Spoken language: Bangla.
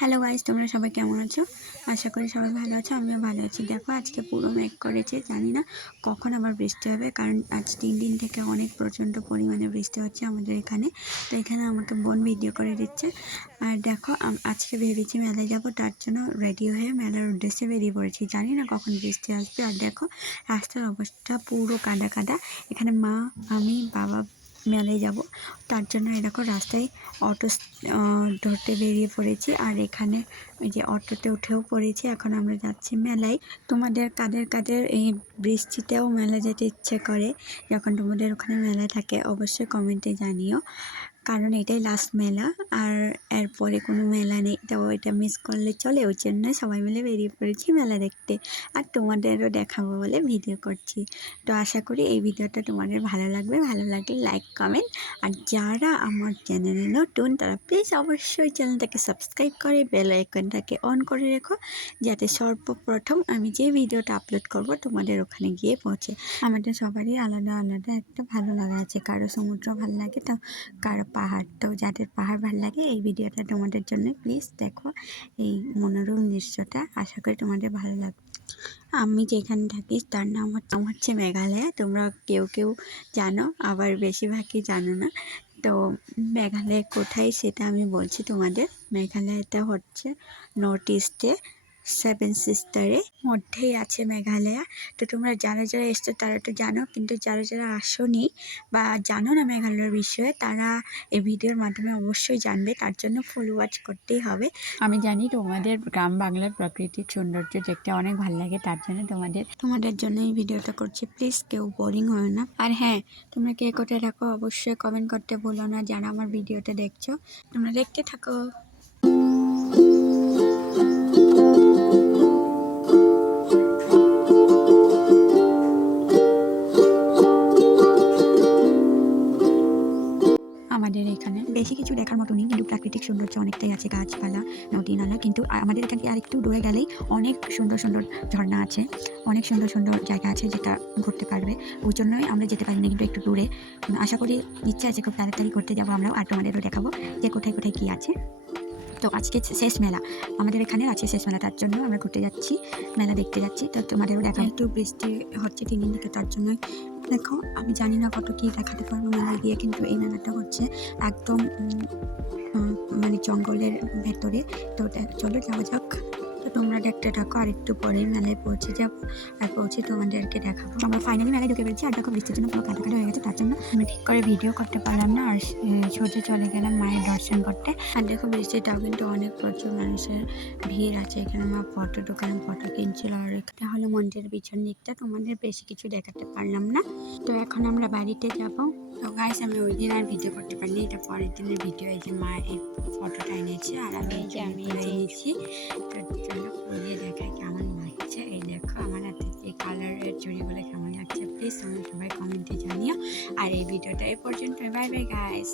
হ্যালো গাইস, তোমরা সবাই কেমন আছো? আশা করি সবাই ভালো আছো। আমিও ভালো আছি। দেখো, আজকে পুরো মেঘ করেছে, জানি না কখন আবার বৃষ্টি হবে, কারণ আজ 3 দিন থেকে অনেক প্রচণ্ড পরিমাণে বৃষ্টি হচ্ছে আমাদের এখানে। তো এখানে আমাকে বোন ভিডিও করে দিচ্ছে। আর দেখো, আজকে ভেবেছি মেলায় যাব, তার জন্য রেডি হয়ে মেলার উদ্দেশ্যে বেরিয়ে পড়েছি। জানি না কখন বৃষ্টি আসবে। আর দেখো, রাস্তার অবস্থা পুরো কাদা কাদা। এখানে মা, আমি, বাবা মেলায় যাব, তার জন্য এরকম রাস্তায় অটো ধরতে বেরিয়ে পড়েছি। আর এখানে ওই যে অটোতে উঠেও পড়েছি। এখন আমরা যাচ্ছি মেলায়। তোমাদের কাদের কাদের এই বৃষ্টিতেও মেলা যেতে ইচ্ছে করে? যখন তোমাদের ওখানে মেলা থাকে অবশ্যই কমেন্টে জানিও, কারণ এটাই লাস্ট মেলা, আর এরপরে কোনো মেলা নেই। তো এটা মিস করলে চলে, ওই জন্য সবাই মিলে বেরিয়ে পড়েছি মেলা দেখতে। আর তোমাদেরও দেখাবো বলে ভিডিও করছি। তো আশা করি এই ভিডিওটা তোমাদের ভালো লাগবে। ভালো লাগলে লাইক, কমেন্ট। আর যারা আমার চ্যানেলে নতুন তারা প্লিজ অবশ্যই চ্যানেলটাকে সাবস্ক্রাইব করে বেল আইকনটাকে অন করে রেখো, যাতে সর্বপ্রথম আমি যে ভিডিওটা আপলোড করব তোমাদের ওখানে গিয়ে পৌঁছে। আমাদের সবারই আলাদা আলাদা একটা ভালো লাগা আছে। কারো সমুদ্র ভালো লাগে, তো কারো পাহাড়। তো যাদের পাহাড় ভালো লাগে এই ভিডিওটা তোমাদের জন্য। প্লিজ দেখো এই মনোরম দৃশ্যটা, আশা করি তোমাদের ভালো লাগবে। আমি যেখানে থাকি তার নাম হচ্ছে মেঘালয়। তোমরা কেউ কেউ জানো, আবার বেশিরভাগই জানো না। তো মেঘালয় কোথায় সেটা আমি বলছি তোমাদের। মেঘালয়টা হচ্ছে নর্থ ইস্টে 7 সিস্টারের মধ্যেই আছে মেঘালয়। তো তোমরা যারা যারা এসছো তারা তো জানো, কিন্তু যারা যারা আসোনি বা জানো না মেঘালয়ের বিষয়ে, তারা এই ভিডিওর মাধ্যমে অবশ্যই জানবে। তার জন্য ফুল ওয়াচ করতেই হবে। আমি জানি তোমাদের গ্রাম বাংলার প্রাকৃতিক সৌন্দর্য দেখতে অনেক ভালো লাগে, তার জন্য তোমাদের জন্য এই ভিডিওটা করছি। প্লিজ কেউ বোরিং হয় না। আর হ্যাঁ, তোমরা কে কোথায় থাকো অবশ্যই কমেন্ট করতে ভুলো না। যারা আমার ভিডিওটা দেখছো তোমরা দেখতে থাকো। আমাদের এখানে বেশি কিছু দেখার মতো নেই, কিন্তু প্রাকৃতিক সৌন্দর্য অনেকটাই আছে, গাছপালা, নদী নালা। কিন্তু আমাদের এখান থেকে আরেকটু দূরে গেলেই অনেক সুন্দর সুন্দর ঝর্ণা আছে, অনেক সুন্দর সুন্দর জায়গা আছে যেটা ঘুরতে পারবে। ওই জন্যই আমরা যেতে পারি না, কিন্তু একটু দূরে। আশা করি ইচ্ছা আছে খুব তাড়াতাড়ি ঘুরতে যাবো আমরাও, আর তোমাদেরও দেখাবো যে কোথায় কোথায় কী আছে। তো আজকে শেষ মেলা আমাদের এখানে আছে, শেষ মেলা, তার জন্য আমরা ঘুরতে যাচ্ছি, মেলা দেখতে যাচ্ছি। তো তোমাদেরও দেখা। একটু বৃষ্টি হচ্ছে 3 দিন থেকে, তার জন্যই দেখো আমি জানি না কত কী দেখাতে পারবো মেলায় গিয়ে, কিন্তু এই মেলাটা হচ্ছে একদম মানে জঙ্গলের ভেতরে। তো চলো যাওয়া যাক। তো তোমরা দেখতে থাকো, আর একটু পরেই মেলায় পৌঁছে যাবো, আর পৌঁছে তোমাদেরকে দেখাবো। আমরা ফাইনালি মেলায় ঢুকে পেরেছি। আর দেখো বৃষ্টির জন্য পুরো কাটা কাটা হয়ে গেছে, তার জন্য আমি ঠিক করে ভিডিও করতে পারলাম না, আর সোজা চলে গেলাম মায়ের দর্শন করতে। আর দেখো বৃষ্টিটাও কিন্তু অনেক, প্রচুর মানুষের ভিড় আছে এখানে। আমার ফটো দোকানে ফটো কিনছিল। আর এটা হলো মন্দিরের পিছন দিকটা। তোমাদের বেশি কিছু দেখাতে পারলাম না। তো এখন আমরা বাড়িতে যাবো। তো গাইস, আমি ওই দিন আর ভিডিও করতে পারিনি, এটা পরের দিনের ভিডিও। এই যে মা এই ফটোটা এনেছে, আর আমি এনেছি। তো চলো পরিয়ে দেখাই কেমন লাগছে। এই দেখো আমার হাতে এই কালারের চুড়িগুলো কেমন লাগছে, প্লিজ তোমরা সবাই কমেন্টে জানিও। আর এই ভিডিওটা এই পর্যন্ত। Bye bye guys.